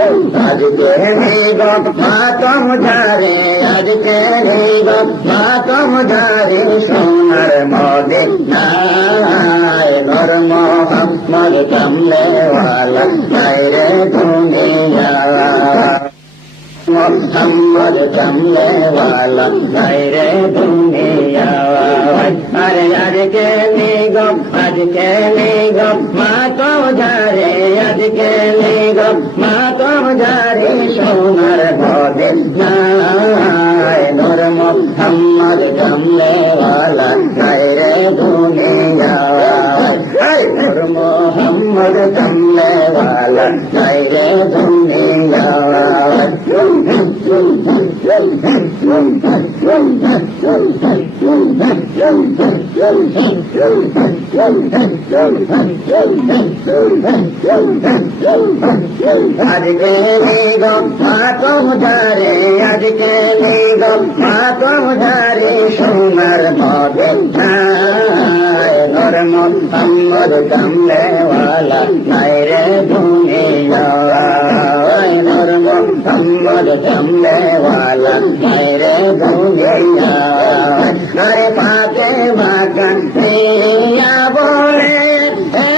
আজকে নিগ পাতম ঝারে আজকে নিগ পাতম ঝারে সোনার মদে নাই নর মোহাম্মদ কামলে ওয়ালা বাইরে দুনিয়া মোহাম্মদ কামলে ওয়ালা বাইরে দুনিয়া আরে আজকে নিগম আজকে নিগম মা তো ঝারে আজকে নিগম মা তো ঝারে সোনার ভদে নাই নূর মোহাম্মদ কামলে ওয়ালা বাইরে দুনিয়া নূর মোহাম্মদ কামলে ওয়ালা বাইরে দুনিয়া আজকে নিগম মাতম ধারে আজকে নিগম মাতম ধারে সোনার মদে নর মোহাম্মদ কামলে ওয়ালা নাইরে দুনিয়া নর মোহাম্মদ কামলে ওয়ালা নাইরে দুনিয়া আরে পাকে বাগান দিয়া বলে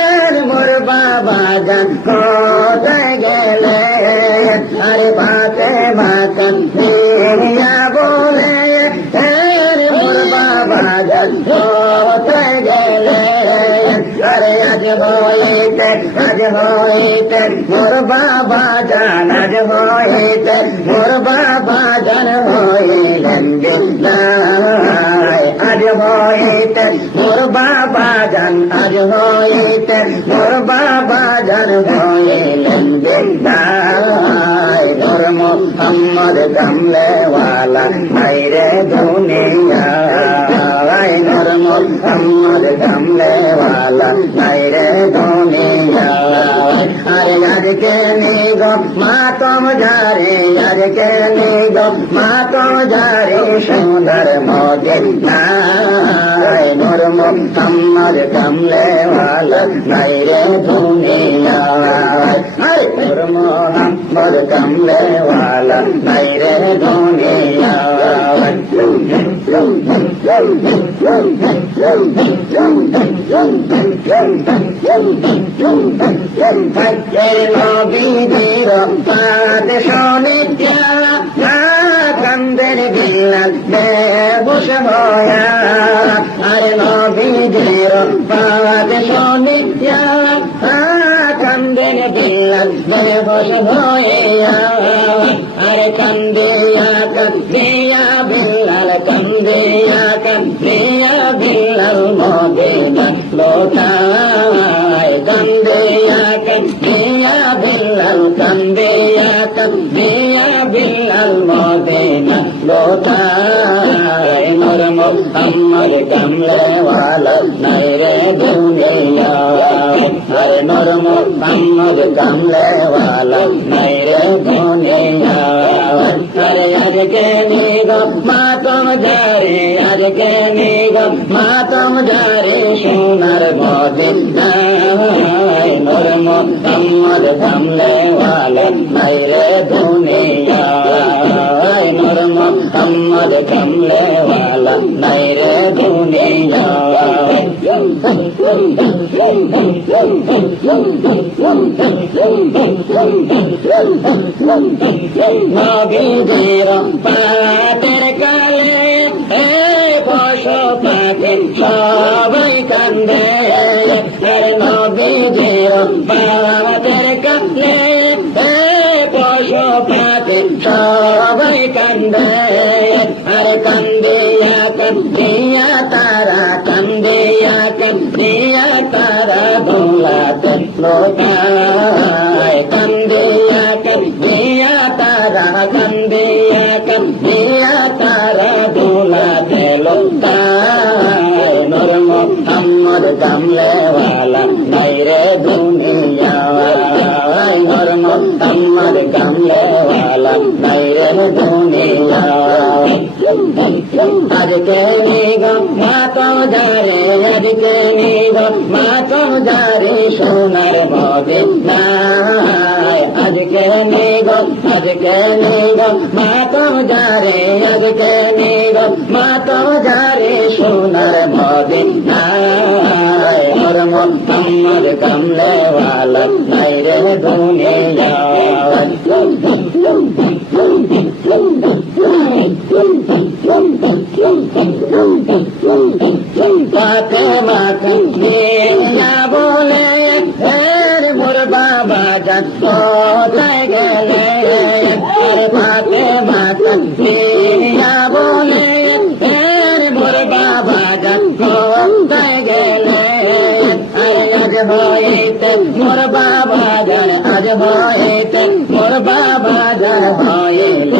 এর মোর বাবা জান কোথায় গেলে আরে পাকে বাগান দিয়া বলে এর মোর বাবা জান কোথায় গেলে আরে আজ আজ হইতে মোর বাবা জান আজ হইতে মোর বাবা জান হইলেন আজ হইতে মোর বাবা জান, আজ হইতে মোর বাবা জান হইলেন মোর মোহাম্মদ কামলে ওয়ালা বাইরে দুনিয়া। নর মোহাম্মদ কামলে ওয়ালা বাইরে দুনিয়া। আরে আজকে নিগ মাতম ঝারে আজকে নিগ মাতম ঝারে সুন্দর মদে নাই কামলে ওয়ালা নর মোহাম্মদ কামলে কান্দের বিলাল বেবুস ভয়া আরে নবীর পাদ শোনে কান্দের বিলাল বেবুস ভয়া আরে কান্দিয়া মদিনা লোটায় কান্দিয়া কান্দিয়া বিলাল কান্দিয়া কান্দিয়া বিলাল মদিনা লোটায় মোর মোহাম্মদ কামলে ওয়ালা নাই রে দুনিয়া আরে মোর মোহাম্মদ কামলে ওয়ালা নাই রে দুনিয়া আরে আজকে নিগ মাতম ঝারে আজকে নিগ মাতম ঝারে সোনার মদে নাই মোর মোহাম্মদ কামলে ওয়ালা নাই রে দুনিয়া মোর মোহাম্মদ কামলে ওয়ালা নাই রে দুনিয়া নবীদের পাতের কালে পশু পাখি সবাই কান্দে নবীদের পাতের কালে পশু পাখি আর কান্দিয়া কান্দিয়া Lord, আজকে নিগম মাতম ঝারে আজকে নিগম মাতম ঝারে সোনার মদে নাই আজকে নিগম গো আজকে গো মাতম যারে আজকে গো মাতম যারে সোনার পাকে মাকে না বলে ফের মোর বাবা যান কোথায় গেলে পাকে মাকে না বলে ফের মোর বাবা যান কোথায় গেলে আজ হইতে মোর বাবা যান আজ হইতে মোর বাবা যান হইলেন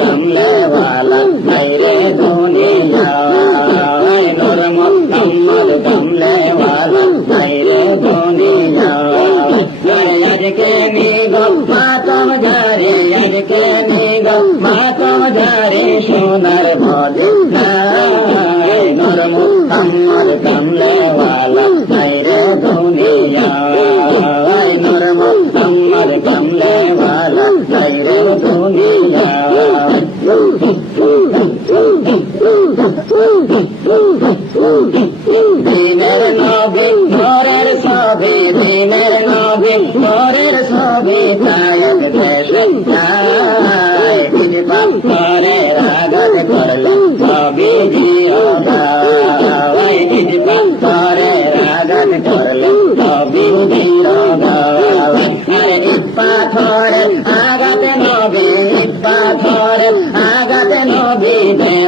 कमले वाला मेरे दुनिया नूर मोहम्मद कमले वाला मेरे दुनिया यज के निगो मातम झरे यज के निगो मातम झरे सोनर भोले नूर मोहम्मद कमले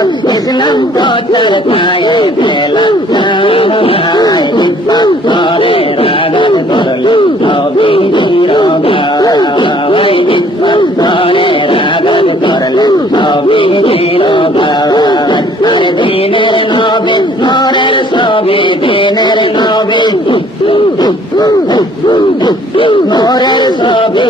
ইসলাম প্রচার পায়ে পেলাম করে রাগাত করলে হবে করে রাগাত করলে হবে দিনের নবে নরের সবে দিনের নবে মোরের সবে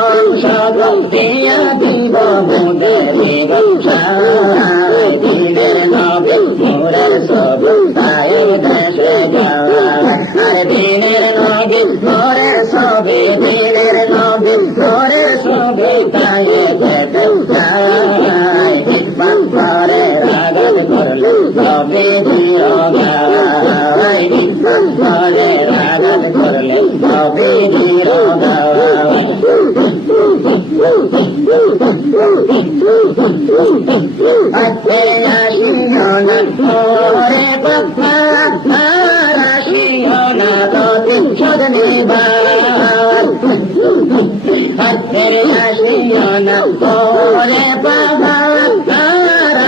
ওরে বাবা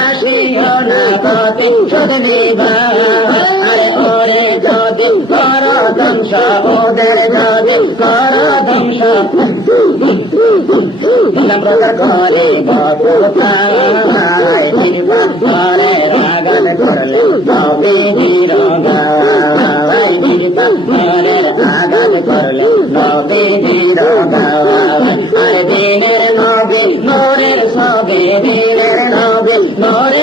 আসিও না তোতে ছদনে ওদের যদি কর ধ্বংস নম্রতা করে বকুতায় নির্বাণ করে রাগান করলে তবে নিরগায় নির্বাণ করে আগান করলে নবে নিরগায় আর দিনের নবে নরের সবে দিনের নবে নরের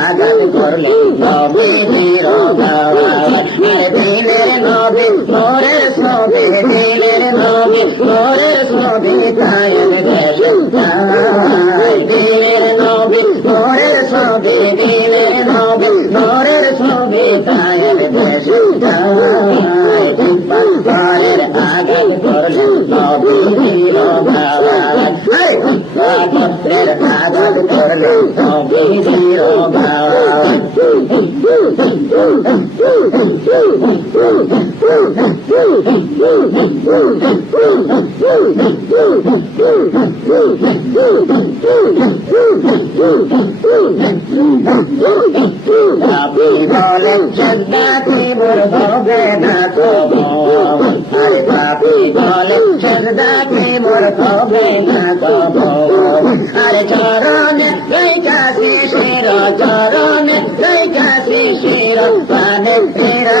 আগাত করলে তবে দিল ভাবায় দিনের নবে মোরে সবে দিনের নবে মোরে সবে দেশে যায় দিনের নবে মোরে সবে দিনের নবে মোরে সবে কায়ের দেশে যায় পায়ের করলে তবে দিল ভাবায় আরে চরণে গাইকাশি শির চরণে গাইকাশি শির পানে ফেরা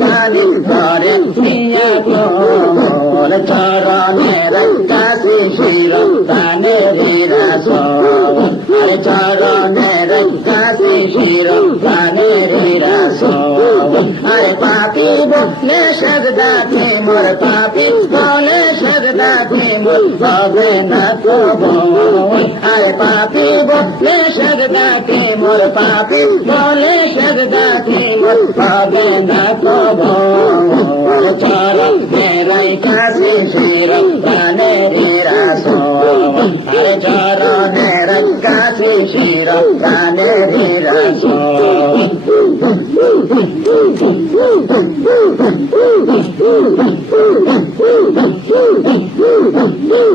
কানে ঘরে প্রিয়া কোর চরণের কাশি শির কানে হীরা আরে চরণের কাশি শির কানে হীরা আরে পাপি বলে সরদাকে মোর পাপি বলে সরদাকে মোর হবে না কব আরে পাপি বলে সরদাকে মোর পাপি বলে হবে না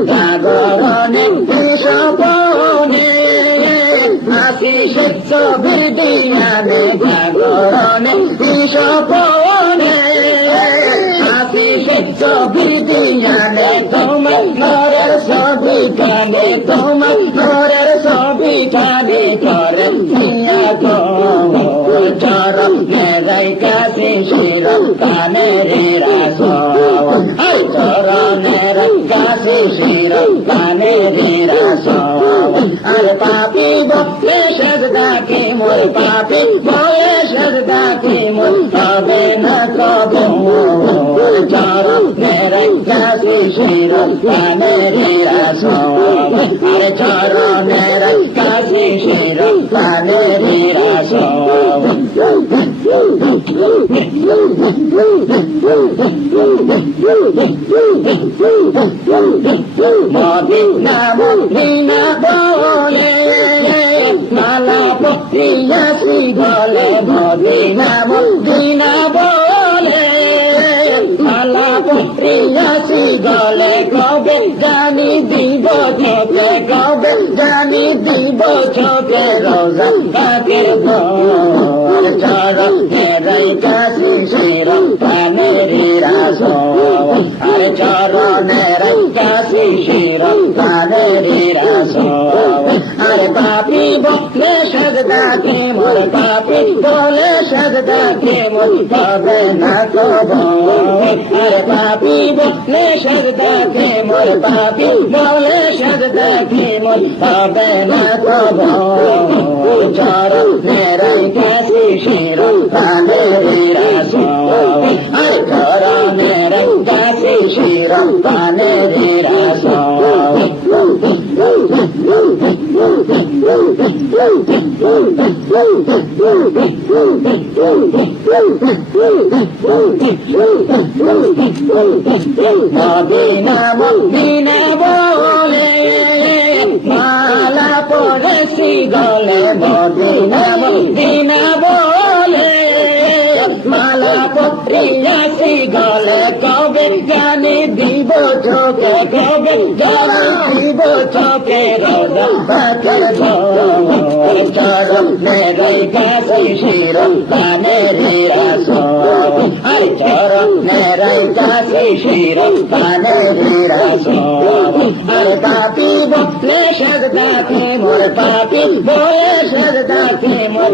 জাগরণে সপনে হাসি সেচ্ছ বিদিয়ানে জাগরণে সপনে হাসি সেচ্ছ বিদিয়ানে তোমার ঘরের সবই কানে তোমার ঘরের সবই কানে করেন দিয়া চরম মেরাই কাছে শির কানে রে রাস চরণের কাছে শির কানে রে পাপি বলে সজদাকে মোর পাপি বলে সজদাকে মোর হবে না কবে চরণের কাছে শির কানে রে রাস আর চরণের কাছে শির কানে রে রাস মদিনা মদিনা বলে মালা পতিয়াসি বলে মদিনা মদিনা বলে মালা জানি দিব ছোটে কবে জানি দিব ছোটে রোজা কাকের ভোর। চরণ হেরাই কাশি শিরম চরণের কাশি শিরম কানের রাস আর পাপি বলে সজদাকে মোর পাপি বলে সজদাকে মোর পাবে না কব আর পাপি বলে সজদাকে মোর পাপি বলে রাস আর চরণের কাশি শিরম কানের রাস মদিনা মদিনা বলে মালা পড়েছি গলে মদিনা মদিনা কবে জানি দিব চোখে কবে জানি দিব চোখে রোজা বাকে চরম মেরে কাছে শিরম কানে রে রাস আই চরম মেরে কাছে শিরম কানে রে রাস আর পাপি বলে সজদাকে মোর পাপি বলে সজদাকে মোর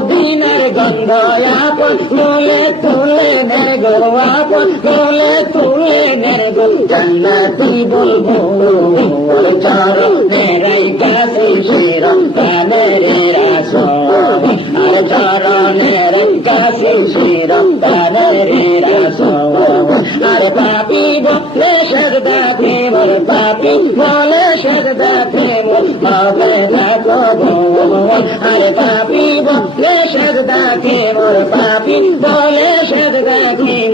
মদিনার গন্ধ আপন তুলে তুলে নের গো আপন তুলে তুলে নের গো জান্নাতি বলব চরম মেরাই কাছে শিরম কানে রে রাস আর পাপি বলে সরদা প্রেমর পাপি বলে সরদা প্রেমর হবে না আর পাপি বলে সরদা প্রেমর পাপি বলে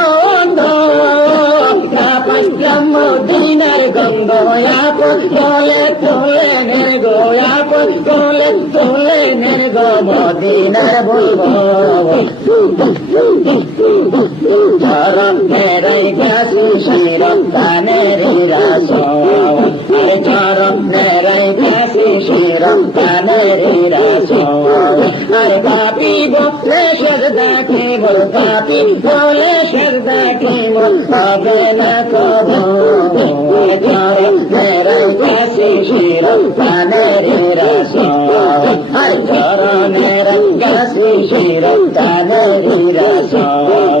বন্ধ না পাইতাম মদিনার গন্ধ আপন তোলে তোলে নে গো আপন তোলে তোলে নে গো মদিনার বলব শিরম কানের রাস কানের রাস আরে পাপি বলে সজদাকে মোর পাপি বলে সেজদাকে মোর হবে না কবো চরণের কাছে শির কানের রসম আর চরণের কাছে শির কানের রসম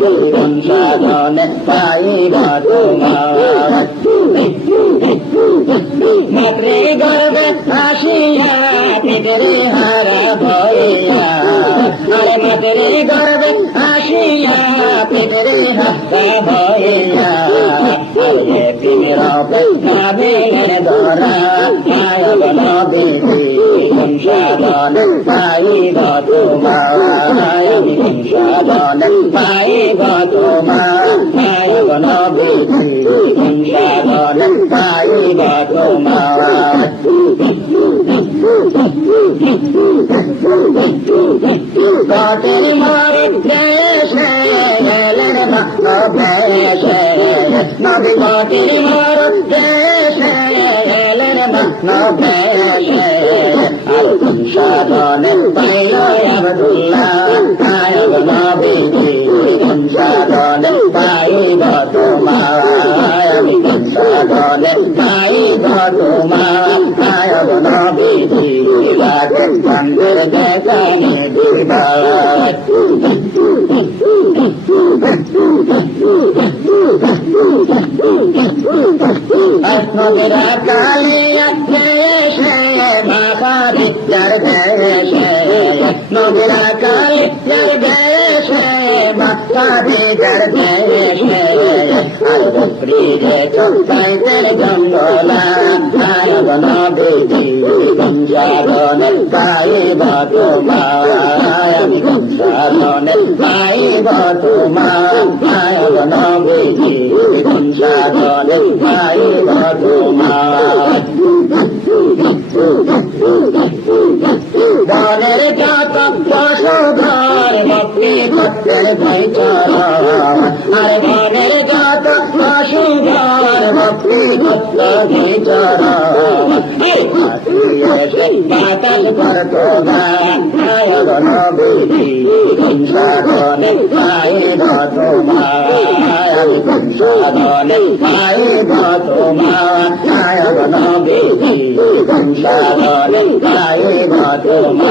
নবীজি সাধনে ভাই ভগবান মাতৃ গর্বে আসিয়া পিতরে হারা ভইয়া আরে মাতৃ গর্বে আসিয়া পিতরে হারা ভইয়া আরে পিতর ভাবে ধরা আয় নবীজি সংসাদন পাইব তোমার আমি সংসাদন পাইব তোমার আয় নবীজি সংসাদন পাইব তোমার কাটের মারে দেশে গেলেন নবেশে নবী কাটের মার দেশে গেলেন নবেশে সাধনে পাইল আবদুল্লাহ আয়ব নবীজি সাধনে পাইব তোমার আমি সাধনে পাইব তোমার আয়ব নবীজি লাগে মন্দির দেখানে দিবা নদীরা কালিয়া দেশে মাথারি যার দেশে নদীরা কালিয়ার দেশে মাথারি যার দেশে আর প্রিয়ে চোখাইতের জঙ্গলা আর বনবেদি গঞ্জারণ পাইব তোমার আমি গঞ্জারণ পাইব তোমার আয় বনবেদি গঞ্জারণ পাইব তোমার বনের যত পশুধর ভক্তি ভক্তের ভাইচারা আর বনের যত পশুধর ভক্তি ভক্ত ভাইচারা বাতাস করতো নবীজি সাধনে পাইব তোমার সাধনে পাইব তোমার নবীজি সাধনে পাইব তোমার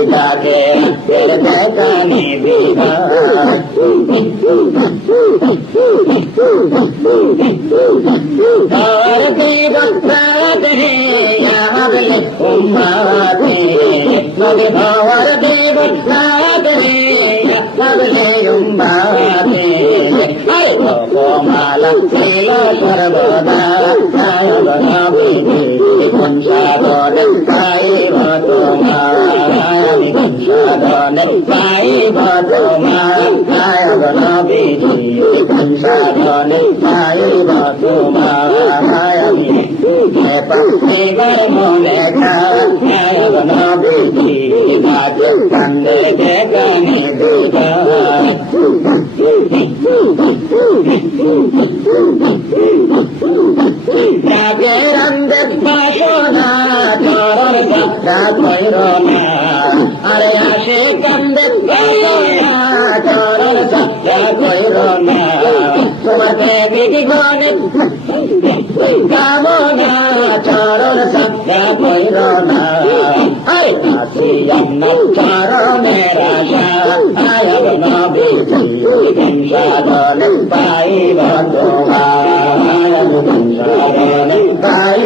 ीताके जगदकानि पीता भारती भक्तादे यावे उम्माते मगे भारती भक्तादे यावे उम्माते हरे कोमालं सेवा सर्वदा सायवनावे पंचादो दत्ताय কোন সাধনে পাইব তোমার নায়ক নবীজি কোন সাধনে পাইব তোমার মনে রাগের আন্দে বাসনা চরণ যাত্রা কইর না আরে আসে কান্দে বাসনা চরণ যাত্রা কইর না তোমাকে দিদি গনে কামনা চরণ যাত্রা কইর না আরে আসি আমরা চরণের আশা সাধন পাইব তোমার সাধন পাইব তোমার